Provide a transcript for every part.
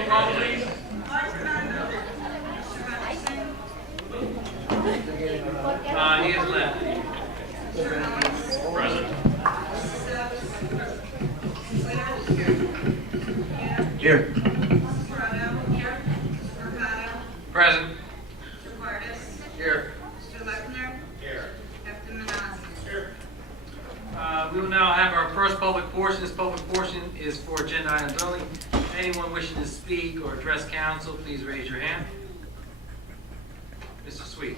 roll call, please. He has left. Present. Here. Mercado. Present. Mr. Cordes. Here. Mr. Lechner. Here. Captain Manassi. Here. We will now have our first public portion. This public portion is for agenda items only. Anyone wishing to speak or address council, please raise your hand. Mr. Sweet.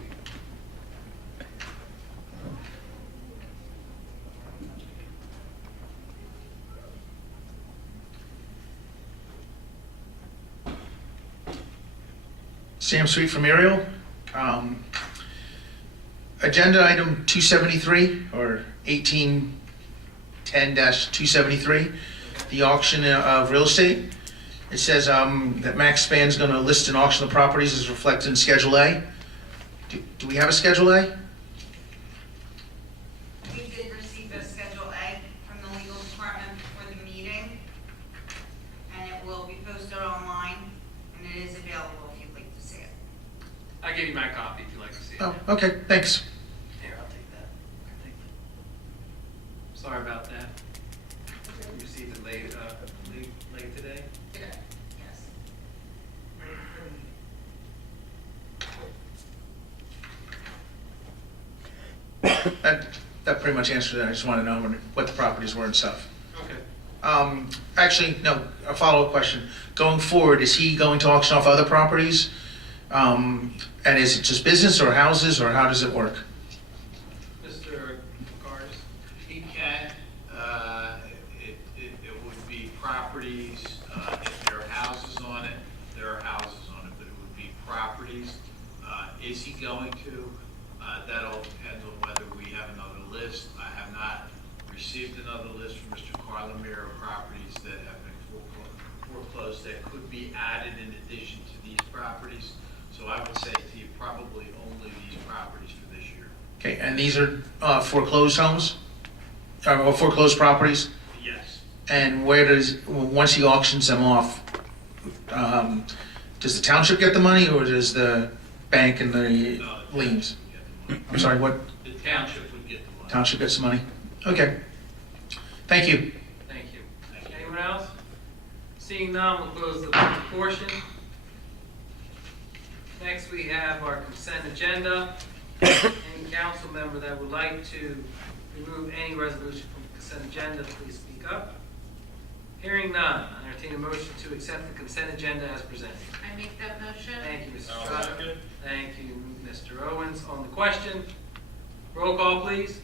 Sam Sweet from Ariel. Agenda item 273 or 1810-273, the auction of real estate. It says that Max Span's going to list and auction the properties as reflected in Schedule A. Do we have a Schedule A? We did receive a Schedule A from the legal department for the meeting, and it will be posted online, and it is available if you'd like to see it. I'll give you my copy if you'd like to see it. Oh, okay, thanks. Here, I'll take that. Sorry about that. We received it late today. Yes. That pretty much answered it. I just want to know what the properties were and stuff. Okay. Actually, no, a follow-up question. Going forward, is he going to auction off other properties? And is it just business or houses, or how does it work? Mr. Cardis? He can, it would be properties, if there are houses on it, there are houses on it, but it would be properties. Is he going to? That all depends on whether we have another list. I have not received another list from Mr. Carlemere of properties that have been foreclosed that could be added in addition to these properties. So I would say to you, probably only these properties for this year. Okay, and these are foreclosed homes? Or foreclosed properties? Yes. And where once he auctions them off, does the township get the money, or does the bank and the No, the liens? township would get the money. I'm sorry, what? The township would get the money. Township gets the money? Okay. Thank you. Thank you. Thank you. Anyone else? Seeing none, we'll close the public portion. Next, we have our consent agenda. Any council member that would like to remove any resolution from the consent agenda, please speak up. Hearing none, I entertain a motion to accept the consent agenda as presented. I make that motion. Thank you, Mr. Trotter. Thank you, Mr. Owens. On the question, roll call, please.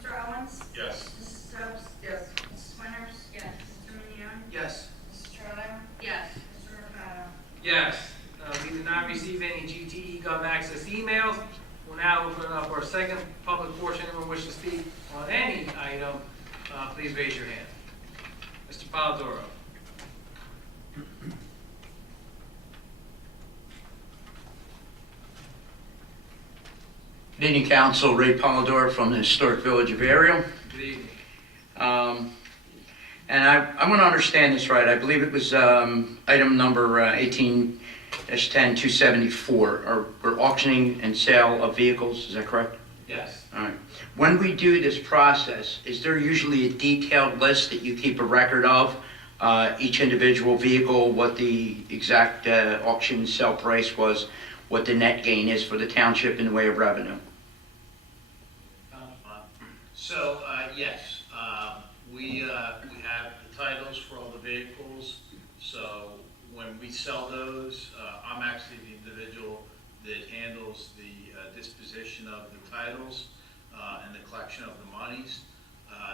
Mr. Owens? Yes. Mrs. Stubbs? Yes. Mrs. Winters? Yes. Mr. Mignone? Yes. Mrs. Trotter? Yes. Mr. Mercado? Yes. We did not receive any GTE Gov access emails. We'll now open up our second public portion. Anyone wish to speak on any item, please raise your hand. Mr. Polidoro. Good evening, Council. Ray Polidoro from the Historic Village of Ariel. Good evening. And I want to understand this right. I believe it was item number 18-10-274. We're auctioning and sale of vehicles. Is that correct? Yes. All right. When we do this process, is there usually a detailed list that you keep a record of? Each individual vehicle, what the exact auction sale price was, what the net gain is for the township in the way of revenue? So, yes, we have the titles for all the vehicles. So when we sell those, I'm actually the individual that handles the disposition of the titles and the collection of the monies.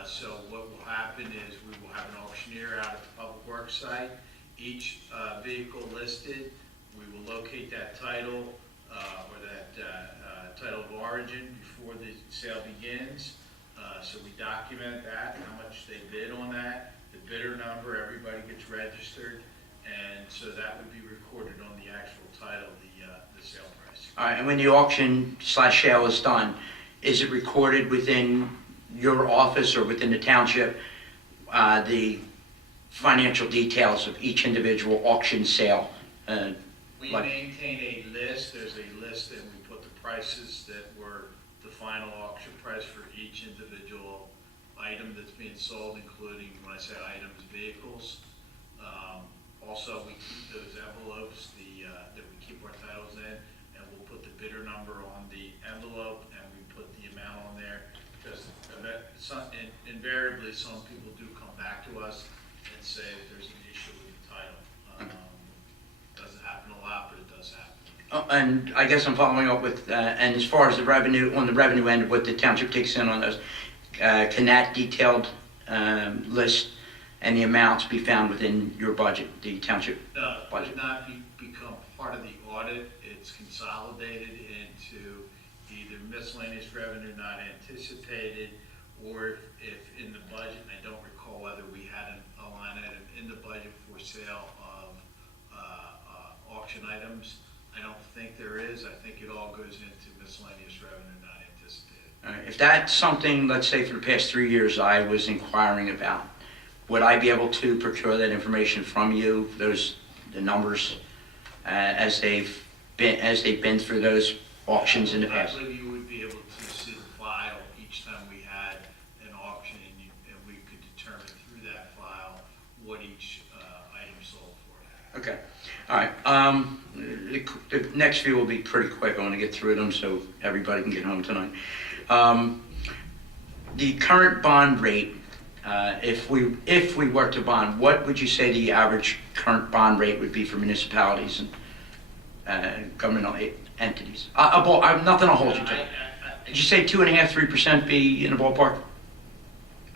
So what will happen is we will have an auctioneer out at the Public Works site. Each vehicle listed, we will locate that title or that title of origin before the sale begins. So we document that, how much they bid on that, the bidder number, everybody gets registered, and so that would be recorded on the actual title, the sale price. All right, and when the auction/sale is done, is it recorded within your office or within the township, the financial details of each individual auction sale. We Like- maintain a list, there's a list, and we put the prices that were the final auction price for each individual item that's being sold, including, when I say items, vehicles. Also, we keep those envelopes, that we keep our titles in, and we'll put the bidder number on the envelope, and we put the amount on there, because invariably, some people do come back to us and say that there's an issue with the title. Doesn't happen a lot, but it does happen. And I guess I'm following up with, and as far as the revenue, on the revenue end of what the township takes in on those, can that detailed list and the amounts be found within your budget, the township? No, it Budget. would not become part of the audit. It's consolidated into either miscellaneous revenue not anticipated, or if in the budget, I don't recall whether we had a line item in the budget for sale of auction items. I don't think there is. I think it all goes into miscellaneous revenue not anticipated. All right, if that's something, let's say for the past 3 years, I was inquiring about, would I be able to procure that information from you, the numbers, as they've been through those auctions in the past? I believe you would be able to see the file each time we had an auction, and we could determine through that file what each item sold for. Okay, all right. The next few will be pretty quick. I want to get through them so everybody can get home tonight. The current bond rate, if we were to bond, what would you say the average current bond rate would be for municipalities and governmental entities? Nothing I'll hold you to. Did you say 2.5%, 3% be in the ballpark?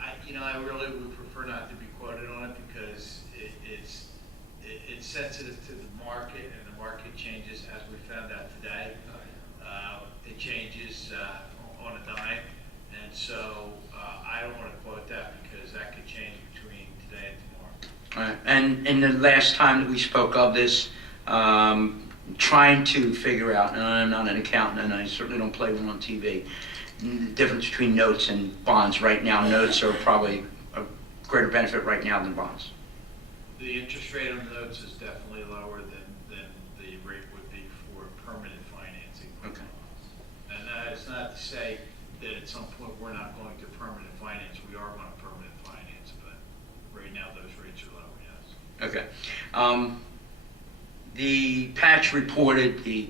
I really would prefer not to be quoted on it, because it's sensitive to the market, and the market changes, as we found out today. It changes on a dime, and so I don't want to quote that, because that could change between today and tomorrow. All right. And in the last time that we spoke of this, trying to figure out, and I'm not an accountant, and I certainly don't play one on TV, the difference between notes and bonds. Right now, notes are probably a greater benefit right now than bonds. The interest rate on notes is definitely lower than the rate would be for permanent financing. Okay. And that is not to say that at some point we're not going to permanent finance. We are going to permanent finance, but right now those rates are lower, yes. Okay. The patch reported the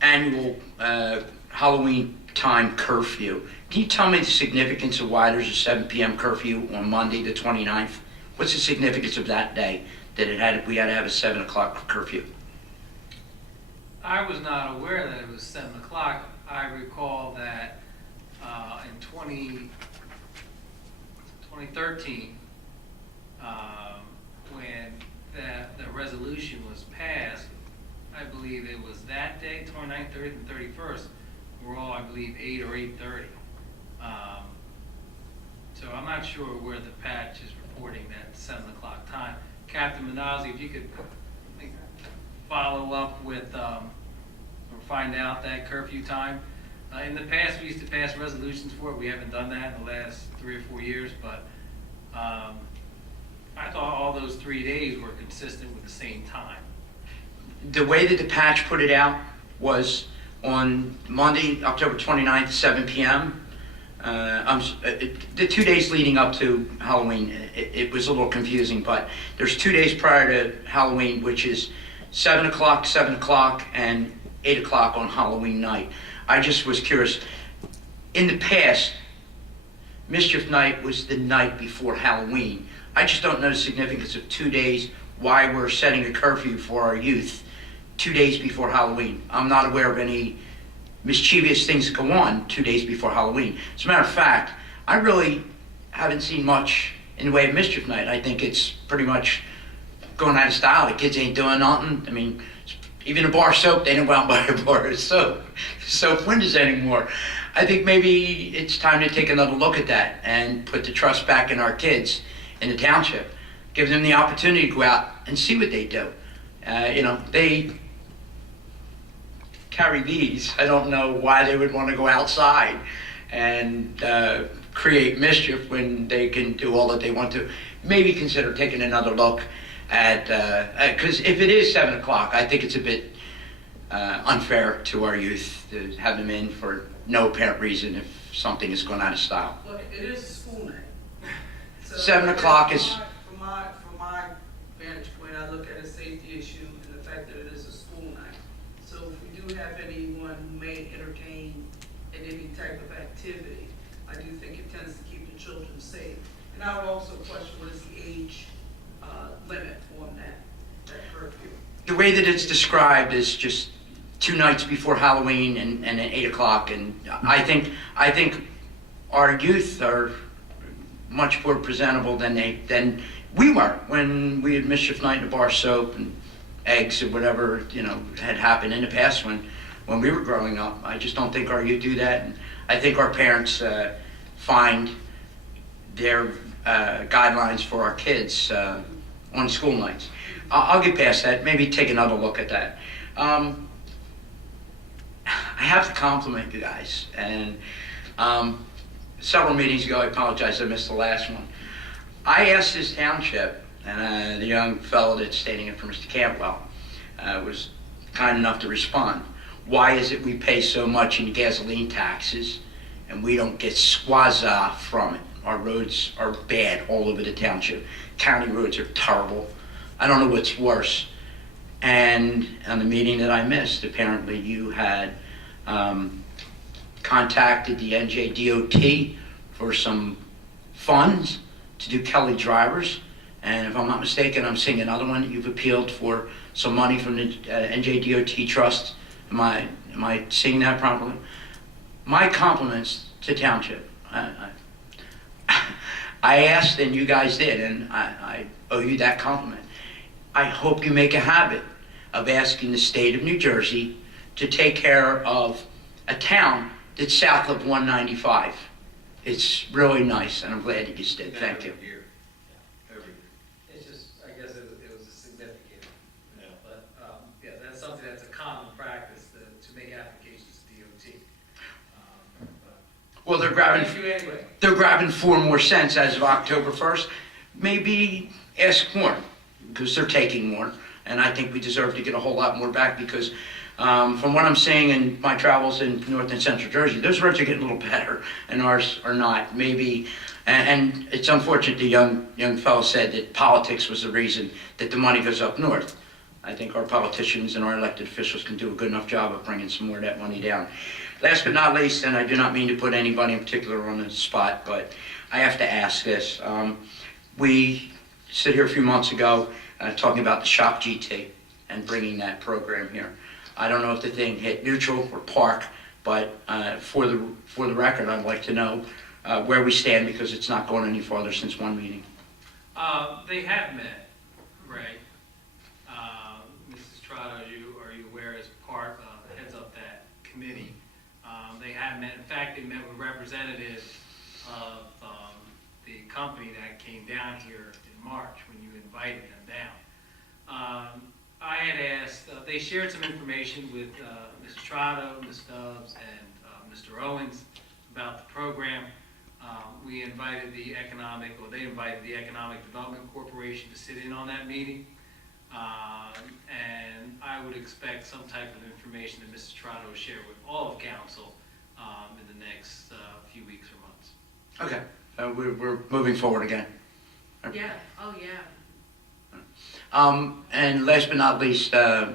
annual Halloween time curfew. Can you tell me the significance of why there's a 7 p.m. curfew on Monday the 29th? What's the significance of that day that we had to have a 7 o'clock curfew? I was not aware that it was 7 o'clock. I recall that in 2013, when the resolution was passed, I believe it was that day, 29th, 30th, and 31st, were all, I believe, 8 or 8:30. So I'm not sure where the patch is reporting that 7 o'clock time. Captain Minozzi, if you could follow up with, or find out that curfew time. In the past, we used to pass resolutions for it. We haven't done that in the last 3 or 4 years, but I thought all those 3 days were consistent with the same time. The way that the patch put it out was on Monday, October 29th, 7 p.m. The 2 days leading up to Halloween, it was a little confusing, but there's 2 days prior to Halloween, which is 7 o'clock, and 8 o'clock on Halloween night. I just was curious. In the past, Mischief Night was the night before Halloween. I just don't know the significance of 2 days, why we're setting a curfew for our youth 2 days before Halloween. I'm not aware of any mischievous things that go on 2 days before Halloween. As a matter of fact, I really haven't seen much in the way of Mischief Night. I think it's pretty much going out of style. The kids ain't doing nothing. I mean, even a bar of soap, they don't go out and buy a bar of soap windows anymore. I think maybe it's time to take another look at that and put the trust back in our kids in the township. Give them the opportunity to go out and see what they do. They carry these. I don't know why they would want to go outside and create mischief when they can do all that they want to. maybe consider taking another look at, because if it is 7 o'clock, I think it's a bit unfair to our youth to have them in for no apparent reason if something is going out of style. Well, it is a school night. So 7 o'clock is, From my vantage point, I look at a safety issue and the fact that it is a school night. So if we do have anyone who may entertain in any type of activity, I do think it tends to keep the children safe. And I would also question what is the age limit on that curfew. the way that it's described is just 2 nights before Halloween and at 8 o'clock, and I think our youth are much more presentable than we were when we had mischief night in a bar soap and eggs or whatever, had happened in the past when we were growing up. I just don't think our youth do that, and I think our parents find their guidelines for our kids on school nights. I'll get past that, maybe take another look at that. I have to compliment you guys, and several meetings ago, I apologize, I missed the last one. I asked this township, and the young fellow that's standing in for Mr. Campbell was kind enough to respond. Why is it we pay so much in gasoline taxes and we don't get squaza from it? Our roads are bad all over the township. County roads are terrible. I don't know what's worse. And on the meeting that I missed, apparently you had contacted the NJDOT for some funds to do Kelly drivers. And if I'm not mistaken, I'm seeing another one that you've appealed for some money from the NJDOT trust. Am I seeing that properly? My compliments to Township. I asked and you guys did, and I owe you that compliment. I hope you make a habit of asking the state of New Jersey to take care of a town that's south of 195. It's really nice, and I'm glad that you did. Thank you. Every year. It's just, I guess it was a significant, but, yeah, that's something that's a common practice to make applications to DOT. Well, they're Thank you anyway. They're grabbing 4 more cents as of October 1st. Maybe ask more, because they're taking more, and I think we deserve to get a whole lot more back, because from what I'm seeing in my travels in North and Central Jersey, those roads are getting a little better, and ours are not. Maybe, and it's unfortunate the young fellow said that politics was the reason that the money goes up north. I think our politicians and our elected officials can do a good enough job of bringing some more of that money down. Last but not least, and I do not mean to put anybody in particular on the spot, but I have to ask this. We sit here a few months ago talking about the Shop GT and bringing that program here. I don't know if the thing hit neutral or park, but for the record, I'd like to know where we stand, because it's not going any farther since one meeting. They have met, Ray. Mrs. Trotter, are you aware, as part, heads up that committee? They have met. In fact, they met with representatives of the company that came down here in March when you invited them down. I had asked, they shared some information with Mrs. Trotter, Ms. Stubbs, and Mr. Owens about the program. They invited the Economic Development Corporation to sit in on that meeting. And I would expect some type of information that Mrs. Trotter will share with all of council in the next few weeks or months. Okay, we're moving forward again. Yeah, oh yeah. And last but not least, a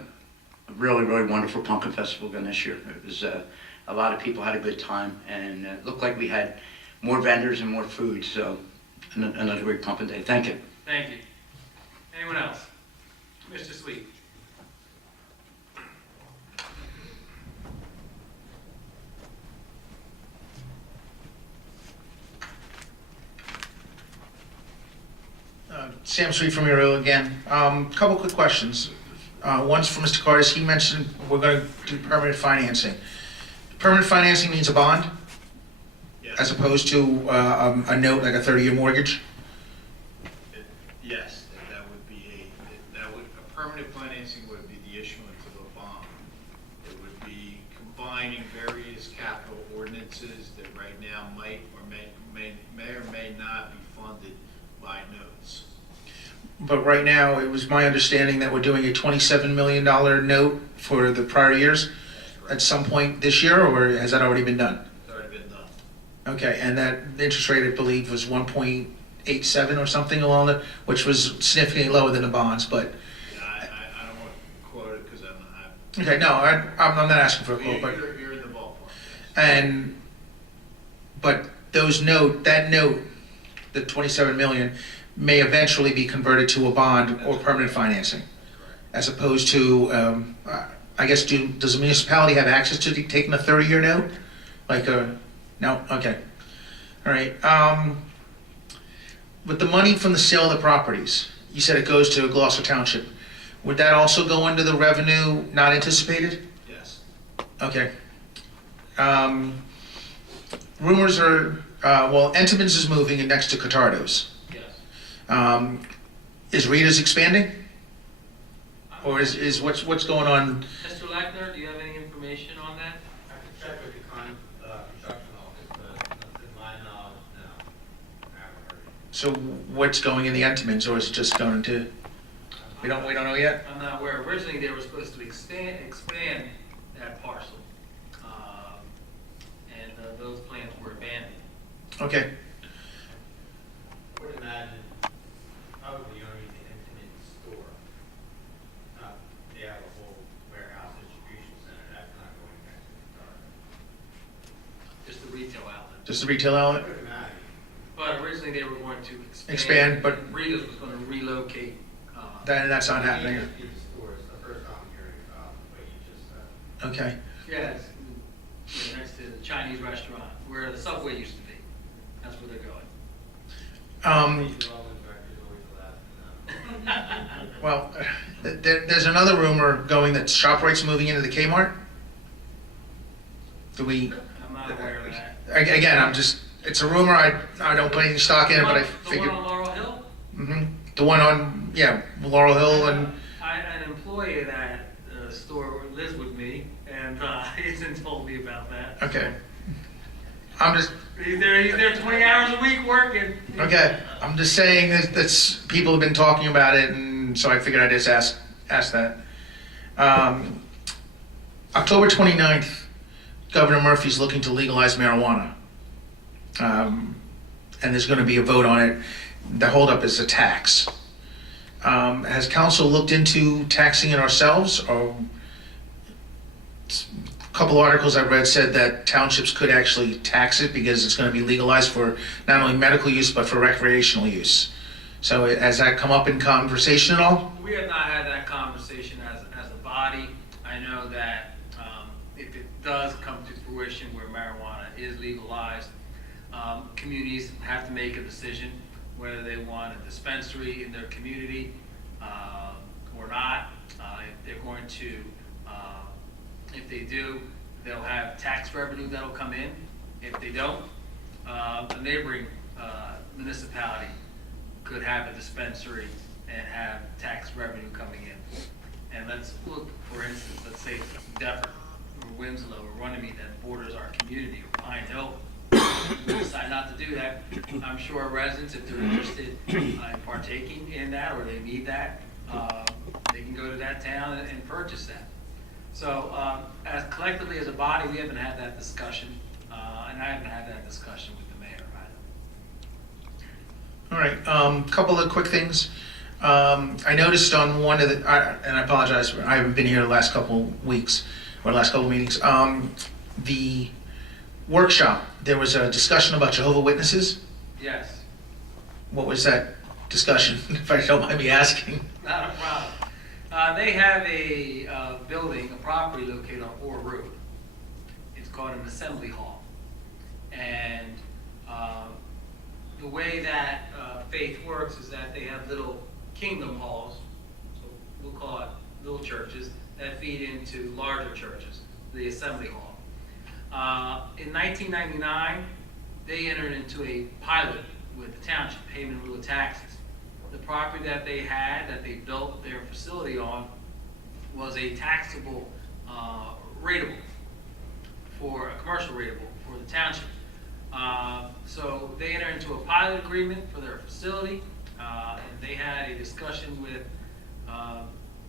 really, really wonderful pumpkin festival again this year. It was a lot of people had a good time, and it looked like we had more vendors and more food. So another great pumpkin day. Thank you. Thank you. Anyone else? Mr. Sweet. Sam Sweet from Euro again. Couple quick questions. One's for Mr. Cardis. He mentioned we're going to do permanent financing. Permanent financing means a bond, Yes. as opposed to a note, like a 30-year mortgage? Yes, that would be a permanent financing would be the issuance of a bond. It would be combining various capital ordinances that right now might or may not be funded buy notes. But right now, it was my understanding that we're doing a $27 million note for the prior years at some point this year, or has that already been done? It's already been done. Okay, and that the interest rate, I believe, was 1.87 or something along the, which was significantly lower than the bonds, but, Yeah, I don't want to quote it because I'm okay, no, I'm not asking for a quote, but, you're in the ballpark. but that note, the 27 million, may eventually be converted to a bond or permanent financing, as opposed to, I guess, does the municipality have access to taking a 30-year note? Like no? Okay. All right. With the money from the sale of the properties, you said it goes to Gloucester Township. Would that also go under the revenue not anticipated? Yes. Okay. Rumors are, well, Entenmann's is moving in next to Catardo's. Yes. Is Rita's expanding? Or is what's going on? Mr. Lackner, do you have any information on that? I can check with the construction office, but in my knowledge, no. I haven't heard. So what's going in the Entenmann's, or is it just going to, we don't know yet? I'm not aware. Originally, they were supposed to expand that parcel. And those plans were abandoned. Okay. I would imagine probably only the intimate store. They have a whole warehouse distribution center, that's not going back to the Just the retail outlet. Just the retail outlet? I would imagine. But originally, they were going to Expand, but- and Rita's was going to relocate. That's not happening. You just keep the stores, the first time I'm hearing about what you just said. Okay. Yes, next to the Chinese restaurant, where the Subway used to be. That's where they're going. Development directors always laughing at them. Well, there's another rumor going that ShopRite's moving into the Kmart. Do we, I'm not aware of that. again, it's a rumor, I don't put any stock in it, but I The figured. one on Laurel Hill? The one on, Laurel Hill and, An employee of that store lives with me, and hasn't told me about that. okay. I'm just, He's there 20 hours a week working. okay, I'm just saying that's, people have been talking about it, and so I figured I'd just ask that. October 29th, Governor Murphy's looking to legalize marijuana. And there's gonna be a vote on it. The holdup is a tax. Has council looked into taxing it ourselves, or a couple articles I read said that townships could actually tax it because it's gonna be legalized for not only medical use, but for recreational use. So has that come up in conversation at all? We have not had that conversation as a body. I know that if it does come to fruition where marijuana is legalized, communities have to make a decision whether they want a dispensary in their community or not. If they're going to, if they do, they'll have tax revenue that'll come in. If they don't, a neighboring municipality could have a dispensary and have tax revenue coming in. And let's look, for instance, let's say Deptford or Winslow or Runnymede that borders our community, or Pine Hill. If we decide not to do that, I'm sure residents, if they're interested in partaking in that, or they need that, they can go to that town and purchase that. So, as collectively as a body, we haven't had that discussion, and I haven't had that discussion with the mayor either. All right, couple of quick things. I noticed on one of the, and I apologize, I haven't been here the last couple weeks, or the last couple meetings. The workshop, there was a discussion about Jehovah's Witnesses. Yes, What was that discussion, if I don't mind me asking? not a problem. They have a building, a property located on Orr Road. It's called an assembly hall. And the way that faith works is that they have little kingdom halls, so we'll call it little churches, that feed into larger churches, the assembly hall. In 1999, they entered into a pilot with the township, payment in lieu of taxes. The property that they had, that they built their facility on, was a taxable rateable, for a commercial rateable for the township. So they entered into a pilot agreement for their facility, and they had a discussion with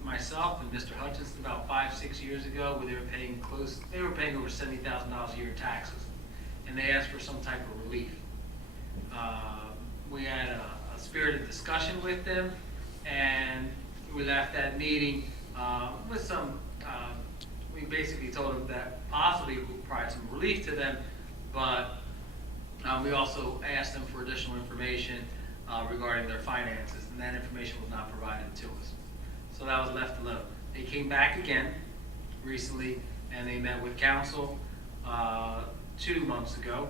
myself and Mr. Hutchinson about 5-6 years ago, where they were paying over $70,000 a year in taxes, and they asked for some type of relief. We had a spirited discussion with them, and we left that meeting with some, we basically told them that possibly we'll provide some relief to them, but we also asked them for additional information regarding their finances, and that information was not provided to us. So that was left alone. They came back again recently, and they met with council 2 months ago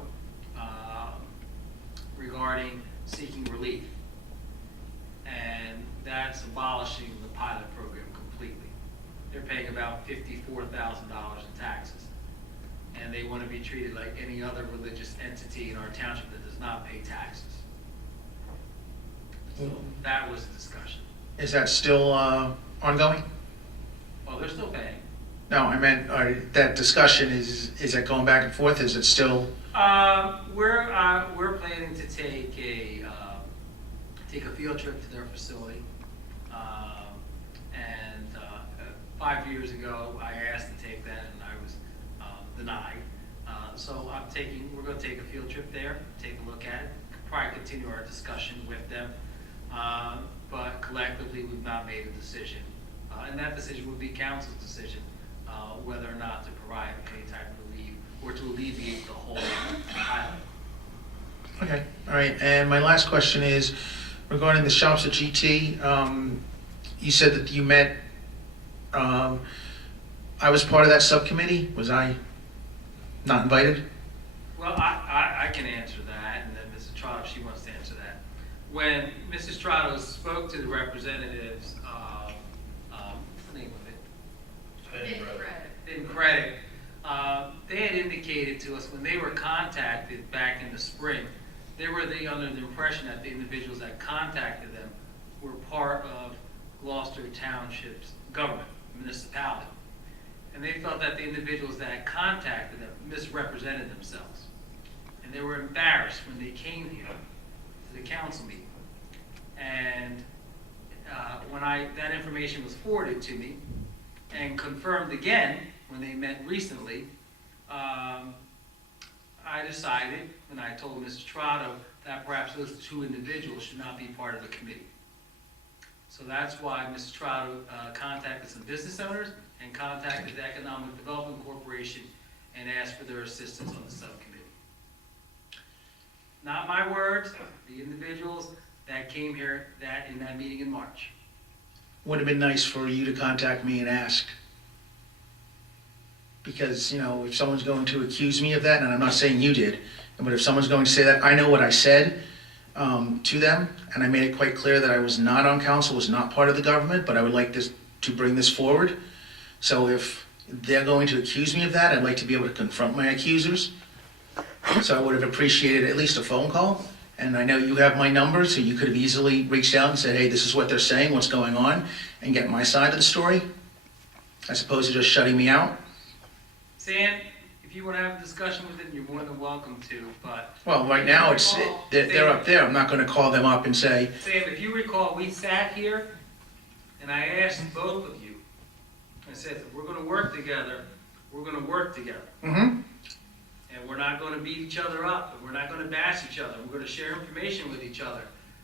regarding seeking relief. And that's abolishing the pilot program completely. They're paying about $54,000 in taxes. And they want to be treated like any other religious entity in our township that does not pay taxes. So that was the discussion. Is that still ongoing? Well, they're still paying. No, I meant, that discussion, is that going back and forth? Is it still? We're planning to take a field trip to their facility. And 5 years ago, I asked to take that, and I was denied. So we're going to take a field trip there, take a look at it, probably continue our discussion with them. But collectively, we've not made a decision. And that decision would be council's decision, whether or not to provide any type of relief or to alleviate the whole pilot. Okay, all right. And my last question is regarding the shops at GT. You said that you met, I was part of that subcommittee. Was I not invited? Well, I can answer that, and then Mrs. Trotter, she wants to answer that. When Mrs. Trotter spoke to the representatives of, what's the name of it? In credit, they had indicated to us when they were contacted back in the spring, they were under the impression that the individuals that contacted them were part of Gloucester Township's government, municipality. And they felt that the individuals that contacted them misrepresented themselves. And they were embarrassed when they came here to the council meeting. And when that information was forwarded to me and confirmed again when they met recently, I decided, and I told Mrs. Trotto, that perhaps those 2 individuals should not be part of the committee. So that's why Mrs. Trotto contacted some business owners and contacted the Economic Development Corporation and asked for their assistance on the subcommittee. Not my words, the individuals that came here in that meeting in March. Would have been nice for you to contact me and ask. Because, if someone's going to accuse me of that, and I'm not saying you did, but if someone's going to say that, I know what I said to them, and I made it quite clear that I was not on council, was not part of the government, but I would like to bring this forward. So if they're going to accuse me of that, I'd like to be able to confront my accusers. So I would have appreciated at least a phone call. And I know you have my number, so you could have easily reached out and said, hey, this is what they're saying, what's going on, and get my side of the story, as opposed to just shutting me out. Sam, if you want to have a discussion with them, you're more than welcome to, but... Well, right now, they're up there. I'm not going to call them up and say... Sam, if you recall, we sat here, and I asked both of you, I said, if we're going to work together, we're going to work together. Mm-hmm. And we're not going to beat each other up, and we're not going to bash each other. We're going to share information with each other.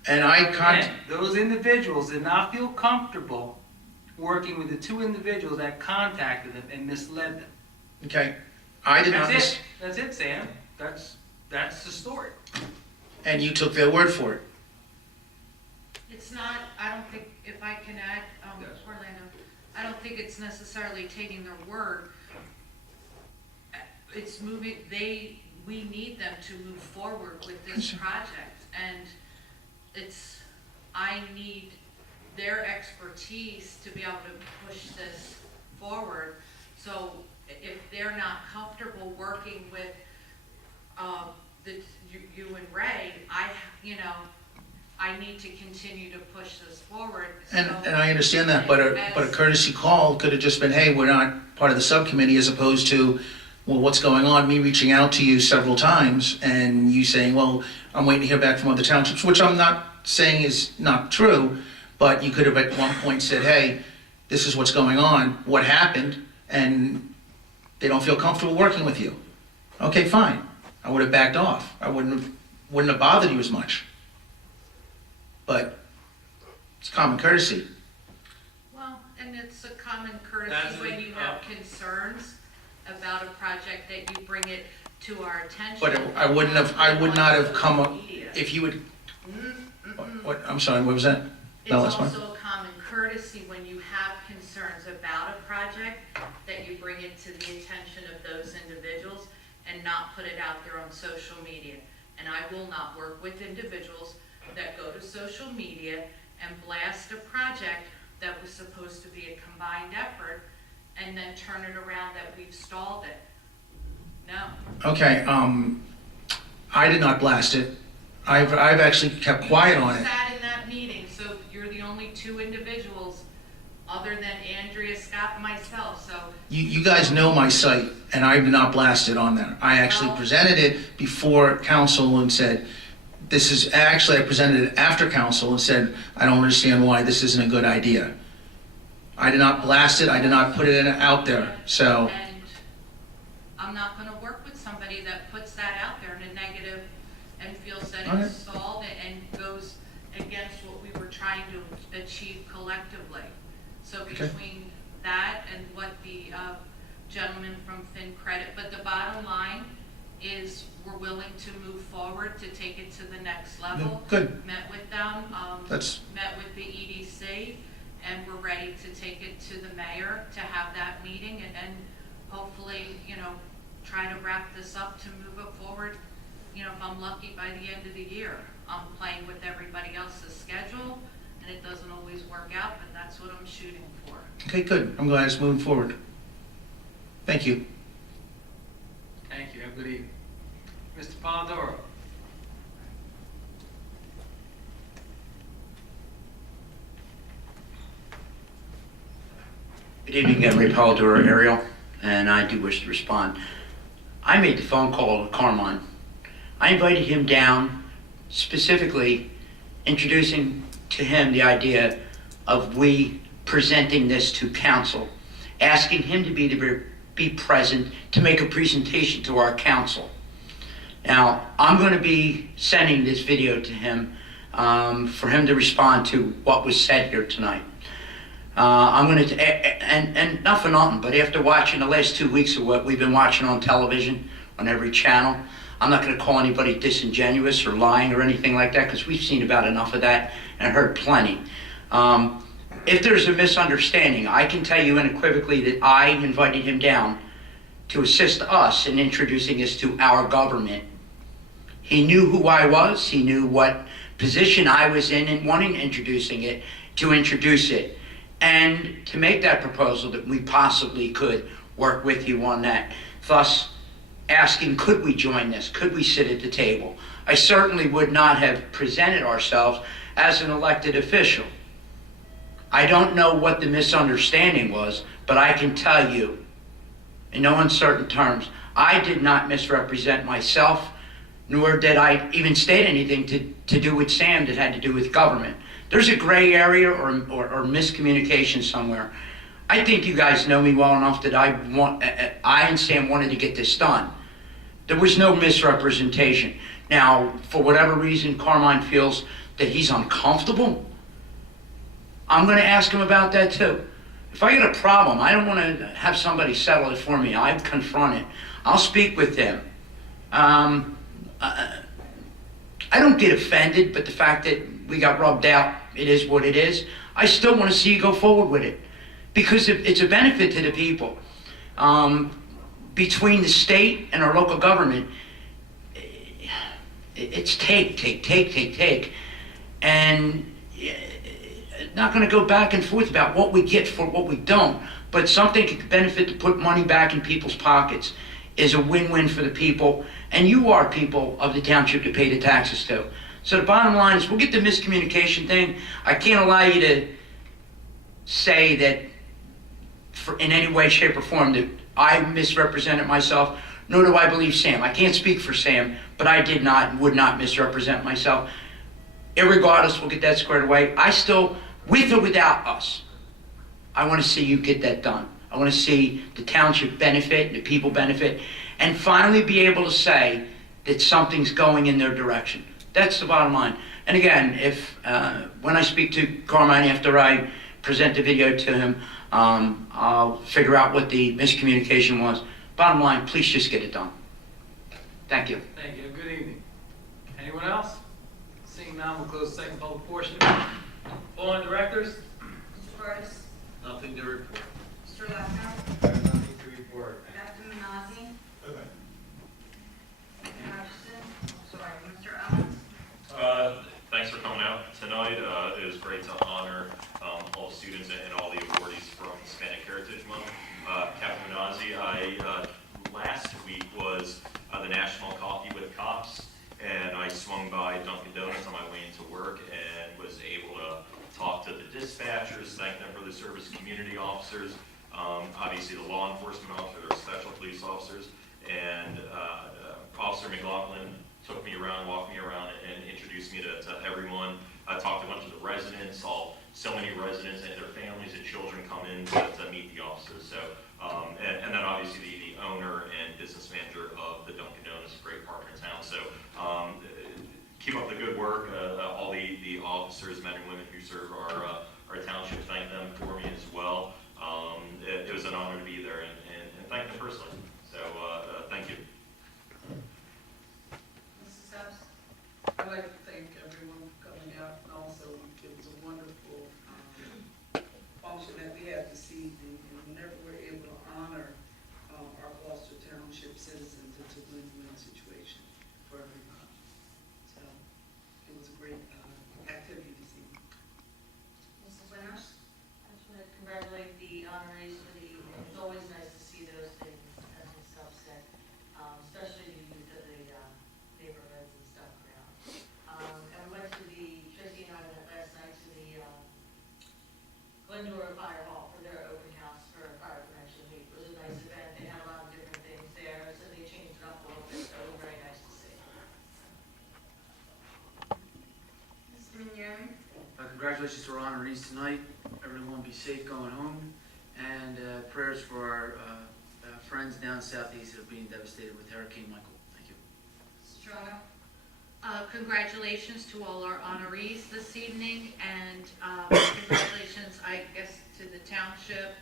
And Again, those individuals did not feel comfortable working with the 2 individuals that contacted them and misled them. Okay, I did not... That's it, Sam. That's the story. And you took their word for it. It's not, I don't think, if I can add, Yes. Orlando, I don't think it's necessarily taking their word. It's moving, we need them to move forward with this project, and I need their expertise to be able to push this forward. So if they're not comfortable working with, you and Ray, I need to continue to push this forward. And I understand that, but a courtesy call could have just been, hey, we're not part of the subcommittee, as opposed to, well, what's going on? Me reaching out to you several times and you saying, well, I'm waiting to hear back from other townships, which I'm not saying is not true, but you could have at one point said, hey, this is what's going on, what happened, and they don't feel comfortable working with you. Okay, fine. I would have backed off. I wouldn't have bothered you as much. But it's common courtesy. Well, and it's a common That's courtesy when you have concerns about a project that you bring it to our attention. But I would not have come up, Media. if you would, what, I'm sorry, what was that? It's No, that's fine. also a common courtesy when you have concerns about a project that you bring it to the attention of those individuals and not put it out there on social media. And I will not work with individuals that go to social media and blast a project that was supposed to be a combined effort and then turn it around that we've stalled it. No. Okay, I did not blast it. I've actually kept quiet on You it. sat in that meeting, so you're the only two individuals other than Andrea, Scott, and myself, so. You guys know my site, and I did not blast it on there. I actually presented it before council and said, this is, actually I presented it after council and said, I don't understand why this isn't a good idea. I did not blast it, I did not put it out there, so. And I'm not gonna work with somebody that puts that out there in a negative and feels that Okay. it's stalled and goes against what we were trying to achieve collectively. So Okay. between that and what the gentleman from FinCredit, but the bottom line is we're willing to move forward to take it to the next level. Good. Met with them, That's- met with the EDC, and we're ready to take it to the mayor to have that meeting and hopefully, try to wrap this up to move it forward. If I'm lucky by the end of the year. I'm playing with everybody else's schedule and it doesn't always work out, but that's what I'm shooting for. Okay, good. I'm glad it's moving forward. Thank you. Thank you, have a good evening. Mr. Polidoro. Good evening, Ray Polidoro, Ariel, and I do wish to respond. I made the phone call to Carmine. I invited him down, specifically introducing to him the idea of we presenting this to council, asking him to be present to make a presentation to our council. Now, I'm going to be sending this video to him for him to respond to what was said here tonight. I'm going to, and not for nothing, but after watching the last 2 weeks of what we've been watching on television, on every channel, I'm not going to call anybody disingenuous or lying or anything like that, because we've seen about enough of that and heard plenty. If there's a misunderstanding, I can tell you unequivocally that I invited him down to assist us in introducing this to our government. He knew who I was, he knew what position I was in and wanting introducing it, to introduce it. And to make that proposal that we possibly could work with you on that. Thus, asking, could we join this? Could we sit at the table? I certainly would not have presented ourselves as an elected official. I don't know what the misunderstanding was, but I can tell you, in no uncertain terms, I did not misrepresent myself, nor did I even state anything to do with Sam that had to do with government. There's a gray area or miscommunication somewhere. I think you guys know me well enough that I and Sam wanted to get this done. There was no misrepresentation. Now, for whatever reason, Carmine feels that he's uncomfortable. I'm going to ask him about that too. If I get a problem, I don't want to have somebody settle it for me. I confront it. I'll speak with them. I don't get offended, but the fact that we got rubbed out, it is what it is. I still want to see you go forward with it because it's a benefit to the people. Between the state and our local government, it's take. And not going to go back and forth about what we get for what we don't, but something could benefit to put money back in people's pockets is a win-win for the people, and you are people of the township to pay the taxes to. So the bottom line is, we'll get the miscommunication thing. I can't allow you to say that in any way, shape, or form that I misrepresented myself, nor do I believe Sam. I can't speak for Sam, but I did not and would not misrepresent myself. Irregardless, we'll get that squared away. I still, with or without us, I want to see you get that done. I want to see the township benefit, the people benefit, and finally be able to say that something's going in their direction. That's the bottom line. And again, if when I speak to Carmine after I present the video to him, I'll figure out what the miscommunication was. Bottom line, please just get it done. Thank you. Thank you. Good evening. Anyone else? Seeing none, we'll close the second public portion. Following directors? Mr. Burris, Nothing to report. Mr. Lefkow, Nothing to report. Dr. Minazzi. Mr. Hutchison, sorry, Mr. Owens. Thanks for coming out tonight. It was great to honor all students and all the awardees from Hispanic Heritage Month. Captain Minazzi, last week was the National Coffee with Cops, and I swung by Dunkin' Donuts on my way into work and was able to talk to the dispatchers, thank them for the service, community officers, obviously the law enforcement officers, or special police officers, and Officer McLaughlin took me around, walked me around, and introduced me to everyone. I talked to a bunch of the residents, saw so many residents and their families and children come in to meet the officers. So, and then obviously the owner and business manager of the Dunkin' Donuts, a great partner in town. So keep up the good work. All the officers, men and women who serve our township, thank them for me as well. It was an honor to be there and thank them personally. So thank you. Mrs. Stubbs. I'd like to thank everyone for coming out, and also it was a wonderful function that we had this evening. And whenever we're able to honor our Gloucester Township citizens, it's a win-win situation for everyone. So it was a great activity this evening. Mrs. Winters. I just want to congratulate the honorees for the evening. It's always nice to see those things, as Ms. Stubbs said, especially the youth of the neighborhoods and stuff around. And we went to Tracy and I went last night to the Glendora Fire Hall for their open house for Fire Prevention Week. It was a nice event. They had a lot of different things there, so they changed it up a little bit, so it was very nice to see. Mr. Mignon. Congratulations to our honorees tonight. Everyone be safe going home. And prayers for our friends down southeast that are being devastated with Hurricane Michael. Thank you. Strono. Congratulations to all our honorees this evening, and congratulations, I guess, to the township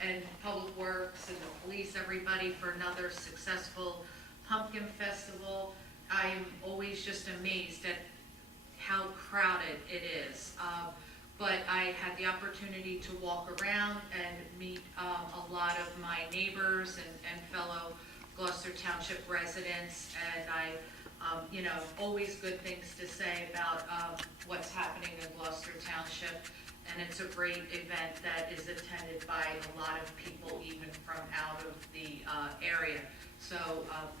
and Public Works and the police, everybody, for another successful pumpkin festival. I am always just amazed at how crowded it is. But I had the opportunity to walk around and meet a lot of my neighbors and fellow Gloucester Township residents, and I always good things to say about what's happening in Gloucester Township, and it's a great event that is attended by a lot of people, even from out of the area. So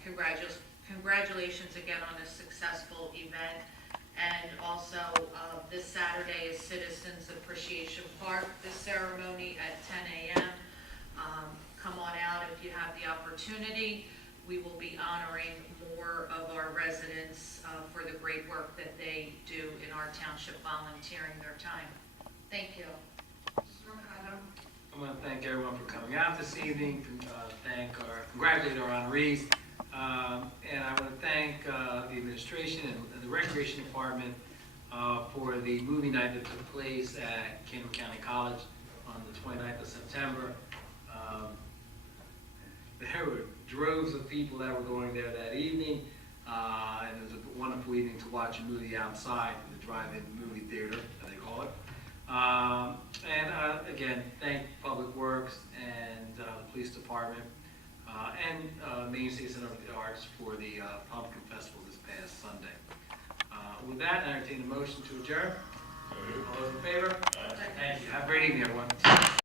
congratulations again on a successful event. And also, this Saturday is Citizens Appreciation Park, this ceremony at 10 a.m. Come on out if you have the opportunity. We will be honoring more of our residents for the great work that they do in our township, volunteering their time. Thank you. Mr. Mercado. I want to thank everyone for coming out this evening, congratulate our honorees, and I want to thank the administration and the Recreation Department for the movie night that took place at Kingdom County College on the 29th of September. There were droves of people that were going there that evening, and it was a wonderful evening to watch a movie outside in the drive-in movie theater, as they call it. Again, thank Public Works and the Police Department and Main State Center of the Arts for the Pumpkin Festival this past Sunday. With that, I entertain a motion to adjourn. All those in favor? Thank you. Have a great evening, everyone.